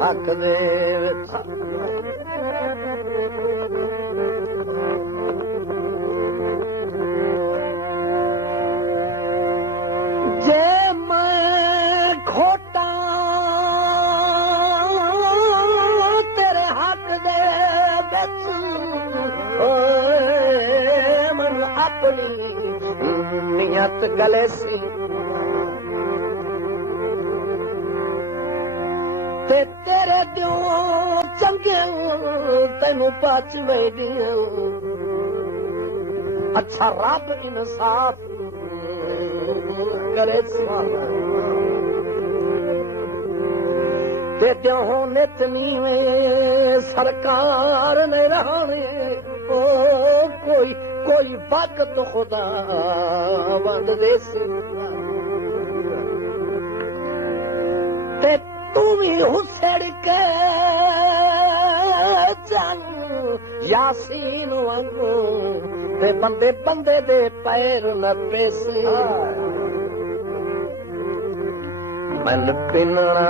हक दे जे मैं खोटा तेरे हक दे बिच मन अपनी नियत गले सी ते तेरे दियो चंगे तेनू पच वेडिया अच्छा रब इंसाफ करे ते दियो नित नीवे सरकार ने रहने ओ कोई कोई वक्त खुदा बंद दे ते तू भी हुसड़ के जन यासीन वांगू ते बंदे बंदे दे पैर न पेसे मन पिनना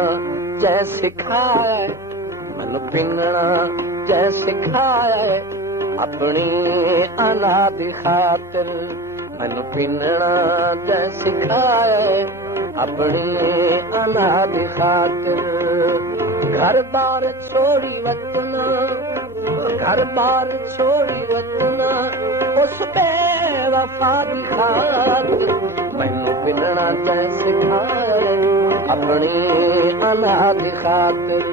जै सिखाए मन पिनना जै सिखाए अपनी अनाद खातिर मन पिनना जै सिखाए अपनी अनाद खातिर घर बार छोड़ी वतना घर बार छोड़ी वतना उस बेवफा की खातिर मैनू पिनना तै सिखाए अपनी अनाद खातिर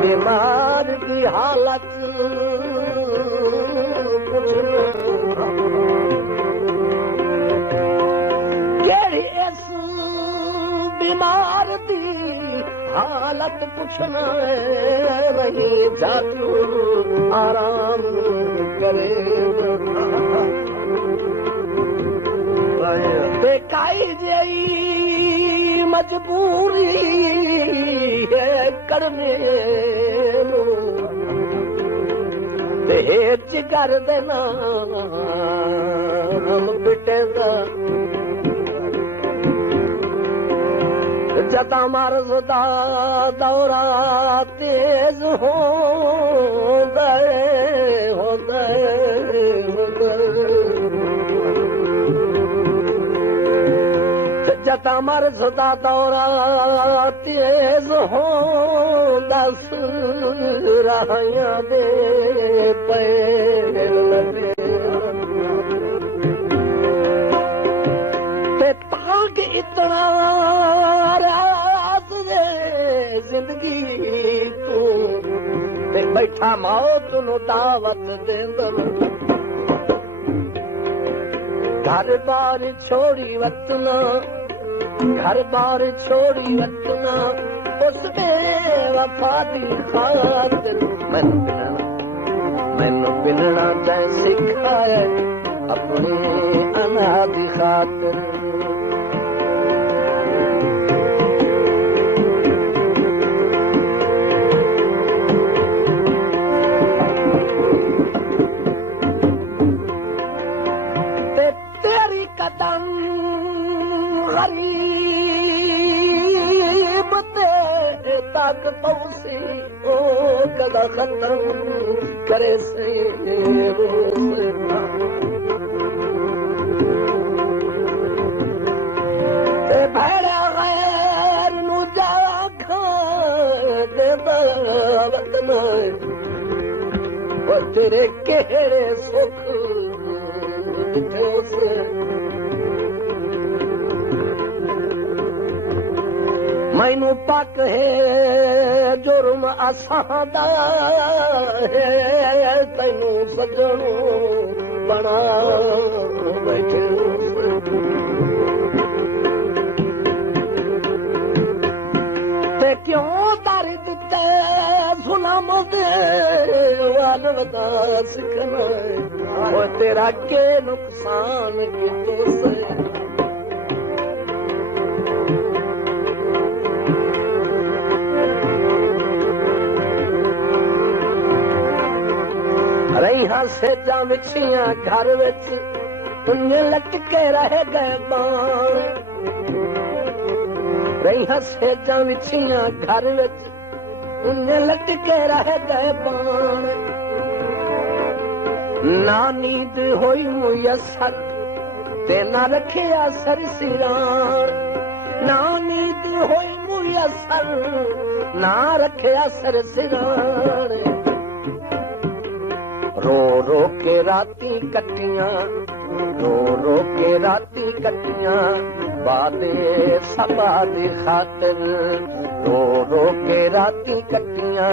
बीमार की हालत केड़ी इस बीमार दी हालत पुछना नहीं जादू आराम करे बेकाई जई मजबूरी है करने हेच कर देना बिटे जदा मर्ज दा दौरा तेज हो जदा मर्ज दा दौरा तेज हो दस राहियां दे पैर लगे ते ताक इतना रात दे जिंदगी तू ते बैठा मौत नु दावत देंदा घर बार छोड़ी वतना घर बार छोड़ी वतना उस बेवफा दी खातिर मैनू पिलना तै सिखाए अपनी अनाद खातिर तेरी कदम गरीब ते तक पहुंची ओ कदा खत्म करे से तेरे केड़े सुख जिथे उस मैनू पक है जुर्म असां दा है तैनू सजणू बना बैठे ते क्यों दर्द ते सुनाम दे वाल बता सिखना और तेरा के नुकसान की तो से रही सेजा विछियां घर विच तुझे लटके रह गए बाण रही सेजा विछियां घर विच तुझे लटके रह गए बाण ना नींद होई मुयसर ते ना रखिया सर सिराण ना नींद होई मुयसर ना रखिया सर सिराण रो रो के राती कटियां रो रो के राती कटियां बादे सबा दी खातिर रो रो के राती कटियां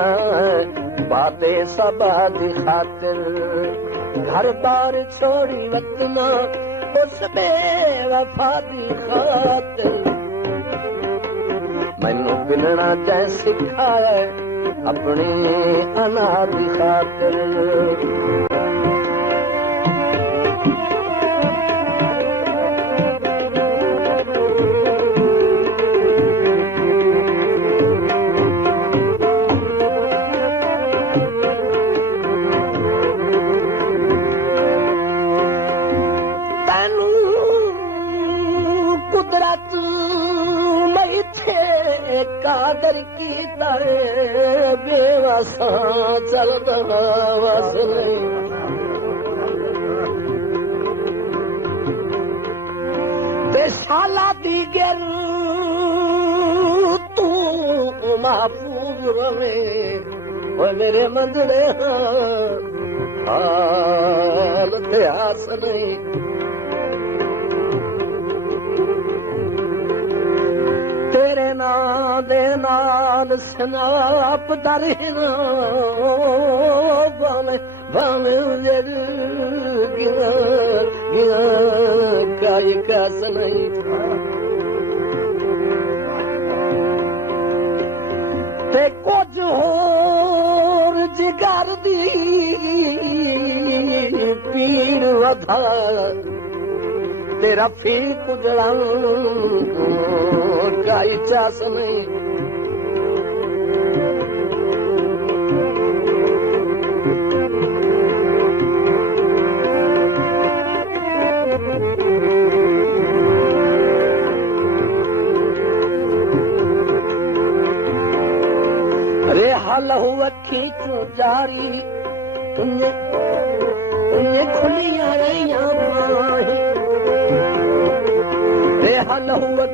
बादे सबा दी खातिर घर बार छोड़ी वतना उस बेवफा दी खातिर मैनू बिनना जै सिखाए अपनी अनाद खातिर तैनू कुदरत मई थे कादर की बेवसा चलदा वस ते शाला दी गिर तू महफूज रवे ओ मेरे मंजड़े हाल ते आस नहीं तेरे नाम दे नाल सनाप दरना भावे उजड़ गिया गिया काई कस नहीं ते कुछ होर जिगर दी पीड़ वधा तेरा फी कुजड़ा काई चास नहीं रे हल हुआ खींचू जारी तुझे खुलियां रहियां रे हल हुआ